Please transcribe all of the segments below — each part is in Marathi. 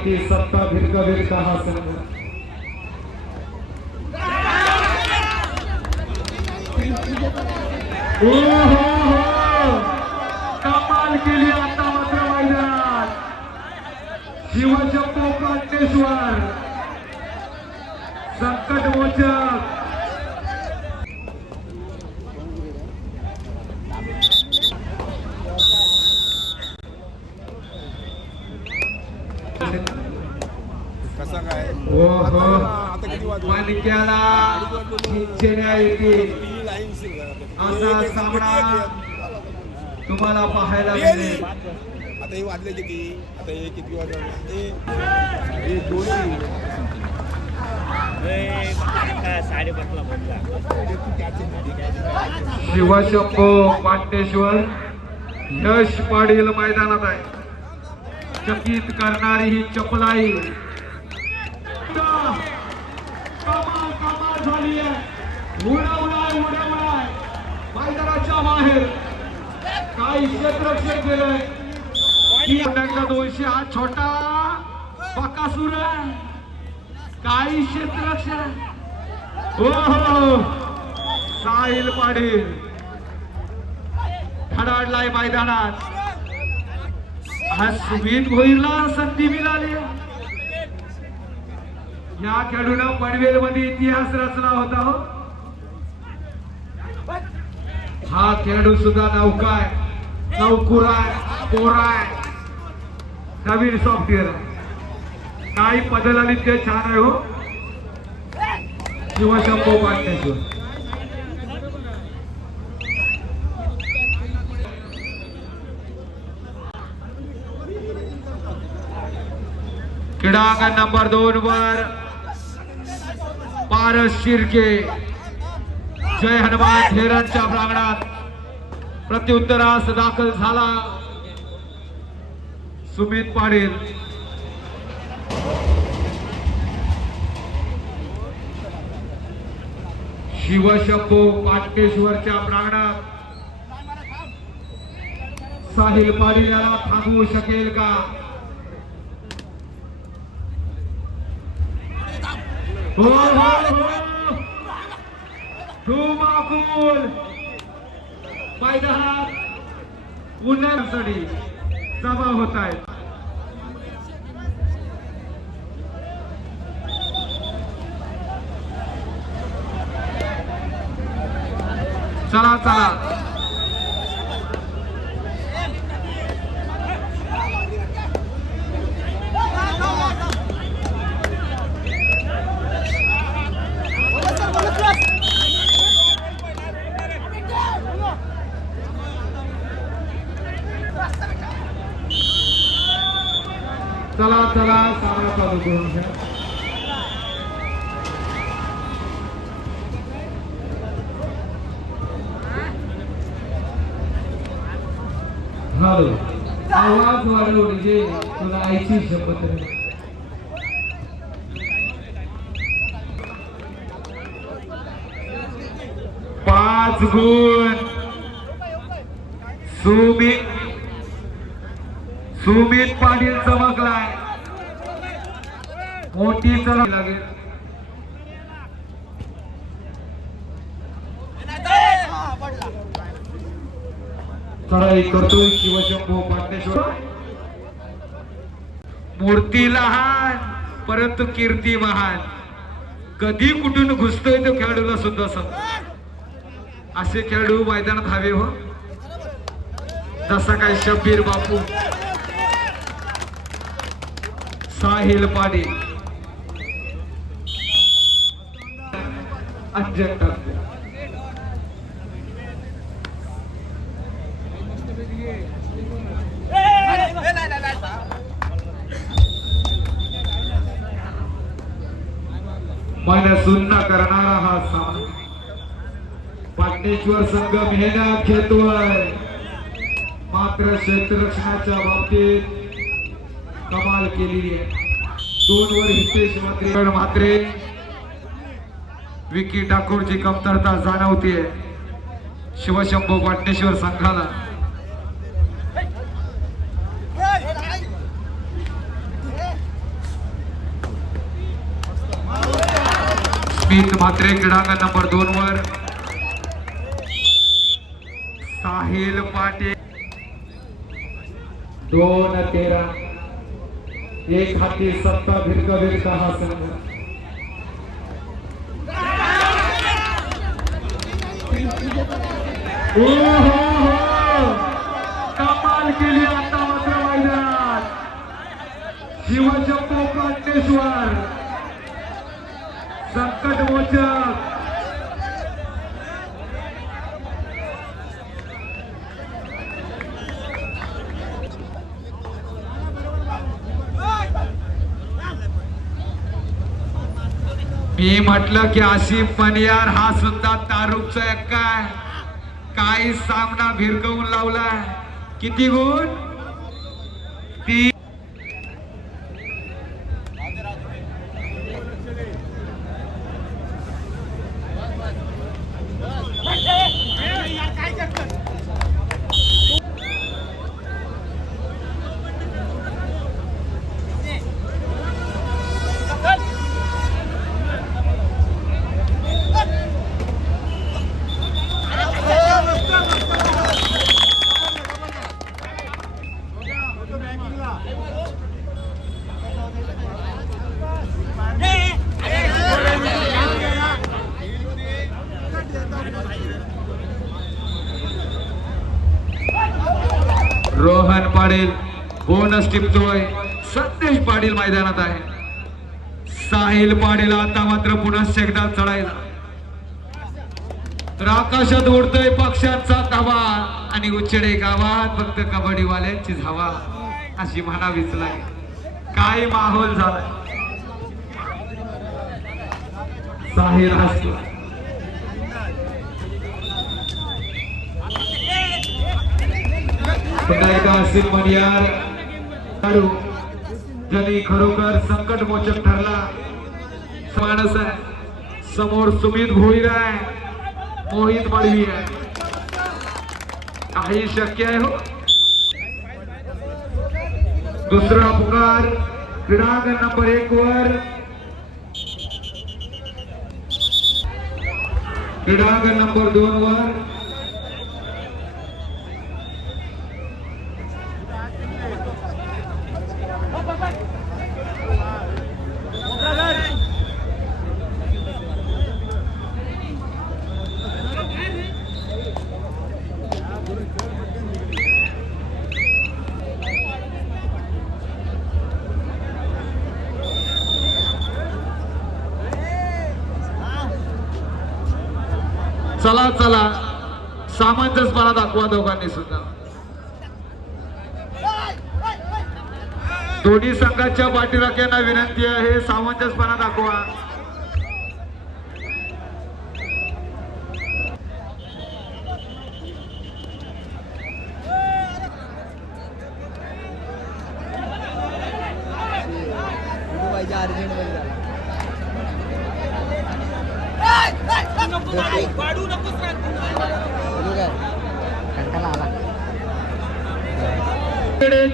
पाठी सत्ता भिरका हा संघ कमाल केली आता मात्र मैदानात शिवशंभू कांटेश्वर संकट मोचक मालिक्याला चिंचण्या येतील असा सामना तुम्हाला पाहायला मिळेल. आता हे वाजले किती? आता हे किती वाजले? शिवशंभू कांटेश्वर यश पाटील मैदानात आहे. चकित करणारी ही चपलाई कमाल झाली आहे. उडवलाय मैदानाच्या बाहेर काही क्षेत्ररक्षण केलंय. 200 हा छोटा बकासूर आहे. काही क्षेत्ररक्षण हो साहिल पाटील धडाडलाय मैदानात. हा सुमित भोईरला संधी मिळाली. या खेळूला पनवेल मध्ये इतिहास रचना होता हो. हा खेळाडू सुद्धा नौकाय नौकुराय कोराय नवीन सॉफ्टवेअर आहे. काही बदल आली ते छान आहे हो. शिवशंभू कांटेश्वर क्रीडांगण नंबर 2 वर पारस शिर्के जय हनुमान हेरणच्या प्रांगणात प्रत्युत्तरास दाखल झाला सुमित पाटील. शिवशंभू कांटेश्वरच्या प्रांगणात साहिल पाटील याला थांबवू शकेल का? हो धुमाकूल मैदानात पुण्यासाठी जमा होत आहे. चला चला चला चला सामना चालू करून घ्या. हॅलो आवाज वाढव म्हणजे तुला आईची शपथ आहे. पाच गुण सुमित पाटील चमकलाय. मोठी चमक लागेल. चढाई करतोय शिवशंभू कांटेश्वर. मूर्ती लहान परंतु कीर्ती महान. कधी कुठून घुसतोय तो खेळाडूला सुद्धा समजत. असे खेळाडू मैदानात हवे हो. जसा काय शब्बीर बापू साहिल पाटील मन सुन्न करणारा हा सामना. कांटेश्वर संघ मेहनत घेतोय मात्र क्षेत्ररक्षणाच्या बाबतीत कमाल केलेली आहे. 2 वर हितेश मात्रे विकी ठाकूरची कमतरता जाणवतीये शिवशंभू कांटेश्वर संघाला. स्मित म्हात्रे क्रीडांगण नंबर 2 वर साहिल पाटील 2-13 एक हाती सत्ता भिरका हा संघ हो कमाल केली आता मात्र मैदानात शिवशंभू कांतेश्वर संकटमोचक मी म्हटलं की आशिफ पनियार हा सुद्धा तारुकचा एक काय सामना भिरकवून लावलाय किती गुण ती रोहन पाटील बोनस टिपतोय संदेश पाटील मैदानात आहे साहिल पाटील आता मात्र पुन्हा एकदा चढायला तर आकाशात उडतोय पक्ष्यांचा धावा आणि उच्चडे गावात फक्त कबड्डीवाल्यांची धावा अशी म्हणावीच लागेल काय माहोल झाला साहिल हसतो आसिफ मनियार ज्यांनी खरोखर संकटमोचक ठरला माणूस आहे समोर सुमित भोईर आहे मोहित बळवी आहे काही शक्य आहे हो दुसरा पुकार क्रीडांगण नंबर 1 वर क्रीडांगण नंबर 2 वर चला चला सामंजस्यपणा दाखवा दोघांनी सुद्धा दोन्ही संघाच्या पाठीराख्यांना विनंती आहे सामंजस्यपणा दाखवा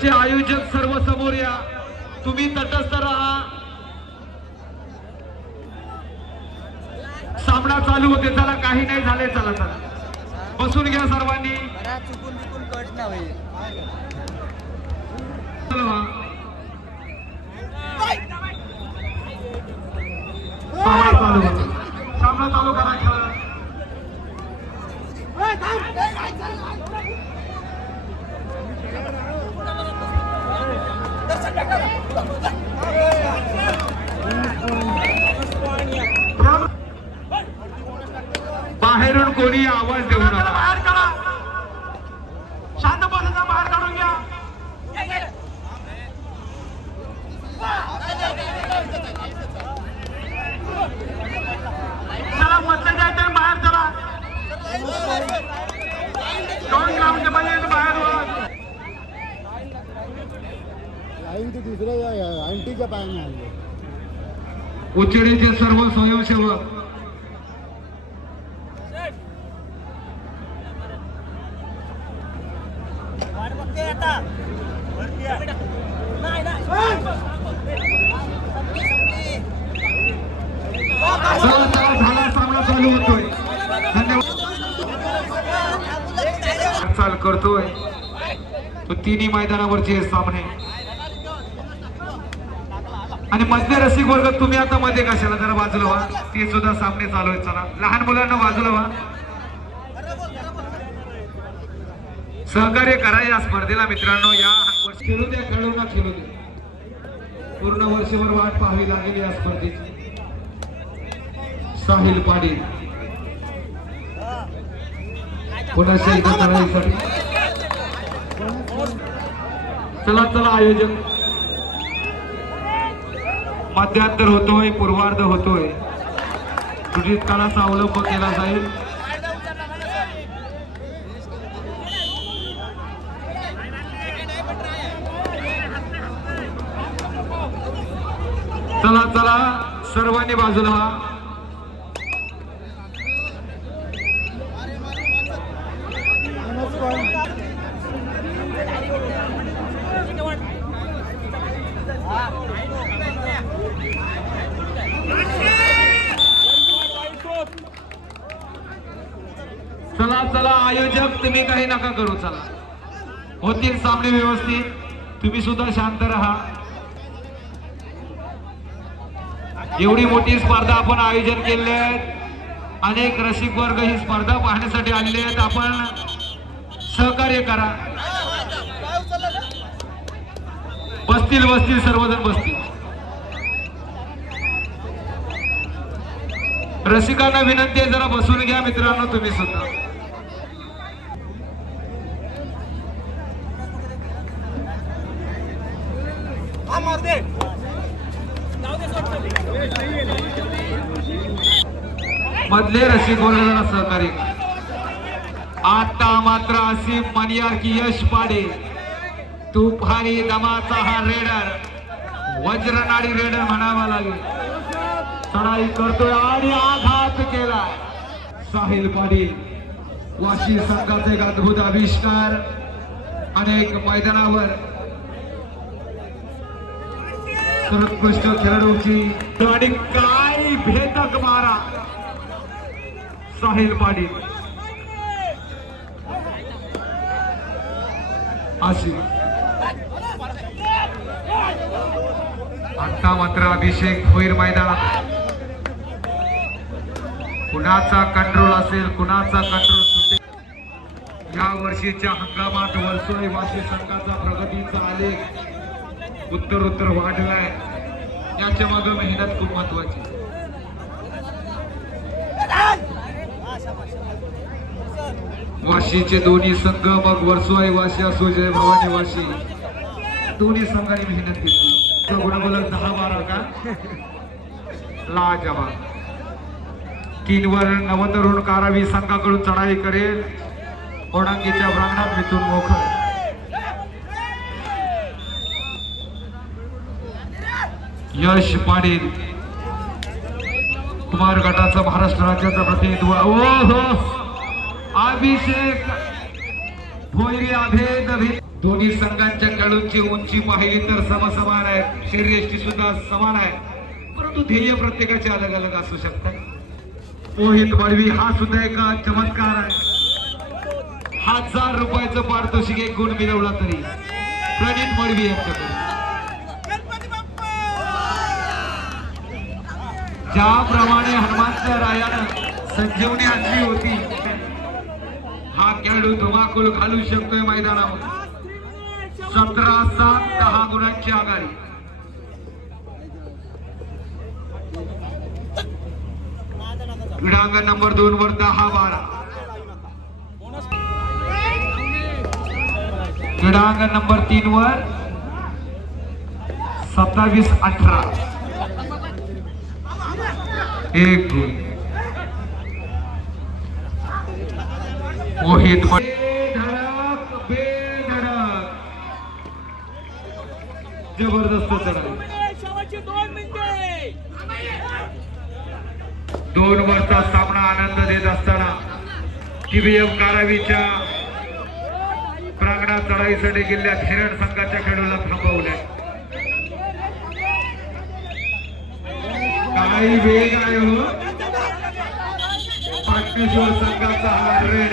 चे आयोजक सर्व समोर या तुम्ही तटस्थ राहा सामना चालू होते चला काही नाही झाले चला चला बसून घ्या सर्वांनी सामना चालू करा बाहेरून कोणी आवाज देऊ नका बाहेर काढा शांत बसायचा बाहेर काढून घ्या चला मत जायचं बाहेर चला 2 ग्राउंडच्या पाहिजे बाहेर लाईन ते दुसऱ्या आंटीच्या पायाने आणले उचडीचे सर्व स्वयंसेवक चला करतोय तो तिन्ही मैदानावरचे हे सामने. आणि मधले रसिक वर्ग तुम्ही आता मध्ये कशाला जरा बाजूला व्हा, ते सुद्धा सामने चालू आहेत. चला लहान मुलांना बाजूला व्हा, सहकार्य करा या स्पर्धेला मित्रांनो. या वर्षी खेळू द्या, खेळू ना खेळू द्या, पूर्ण वर्षभर वाट पाहावी लागेल या स्पर्धेची. साहिल पाटील पुन्हा एकदा लढाईसाठी. चला चला आयोजक, मध्यांतर होतोय, पूर्वार्ध होतोय, सुजित काळाचा अवलंब केला जाईल. चला चला सर्वांनी बाजूला व्हा. चला चला आयोजक, तुम्ही काही नका करू. चला होतील सामने व्यवस्थित, तुम्ही सुद्धा शांत राहा. एवढी मोठी स्पर्धा आपण आयोजन केले आहेत, अनेक रसिक वर्ग ही स्पर्धा पाहण्यासाठी आलेले आहेत. आपण सहकार्य करा. बसतील बसतील सर्वजण बसतील. रसिकांना विनंती आहे, जरा बसून घ्या मित्रांनो तुम्ही सुद्धा. मधले रसिक वर्गाला सहकार्य. आता मात्र असीम मनियार की यश पाडे, तुफानी दमाचा हा रेडर, वज्रनाडी रेडर म्हणावा लागेल. चढाई करतोय आणि आघात केला. साहिल पाटील वाशी संघाचा एक अद्भुत आविष्कार. अनेक मैदानावर सर्वोत्कृष्ट खेळाडूची आणि काय भेदक मारा. साहिल पाटील अशी. आता मात्र अभिषेक भोईर मैदानात. कुणाचा कंट्रोल असेल, कुणाचा कंट्रोल सुटेल. या वर्षीच्या हंगामात वरसोळी वाशी संघाचा प्रगतीचा आलेख उत्तर वाढलाय. याच्या मागे मेहनत खूप महत्वाची. वाशीचे दोन्ही संघ, मग वरसोळी वाशी असो जय भवानी वाशी, दोन्ही संघांनी मेहनत घेतली. गुणगोलक 10-12 का लाजवाब. 3 वर नवतरुण कारावी संघाकडून चढाई करेल. ओढांगीच्या प्रांगणात मिथून मोखळ. यश पाटील कुमार गटाचा महाराष्ट्र राज्याचा प्रतिनिधित्व. ओहो अभिषेक भोईर अभेद. दोन्ही संघांच्या खेळाडूंची उंची पाहिली तर समसमान आहे, शरीरयष्टी सुद्धा समान आहे, परंतु ध्येय प्रत्येकाचे अलग अलग असू शकतात. मोहित मडवी हा सुद्धा एक चमत्कार आहे. 1000 रुपयाचं पारितोषिक एक गुण मिळवला तरी प्रणित मडवी यांच्याकडे. ज्याप्रमाणे हनुमंत रायानं संजीवनी आणली होती, हा खेळाडू धुमाकूळ घालू शकतोय मैदानावर. 17-7 10 गुणांची आघाडी. क्रीडांगण नंबर 2 वर 10-12. क्रीडांगण नंबर 3 वर 27-18. एक गुण. मोहित बेधडक बेधडक जबरदस्त चढाई. 2 वरचा सामना आनंद देत असताना TBM कारावीच्या प्रांगणात चढाईसाठी गेलेल्या हिरण संघाच्या खेळाडूला थांबवलंय. काही वेग आहे हो. पाटणेश्वर संघाचा हा रेड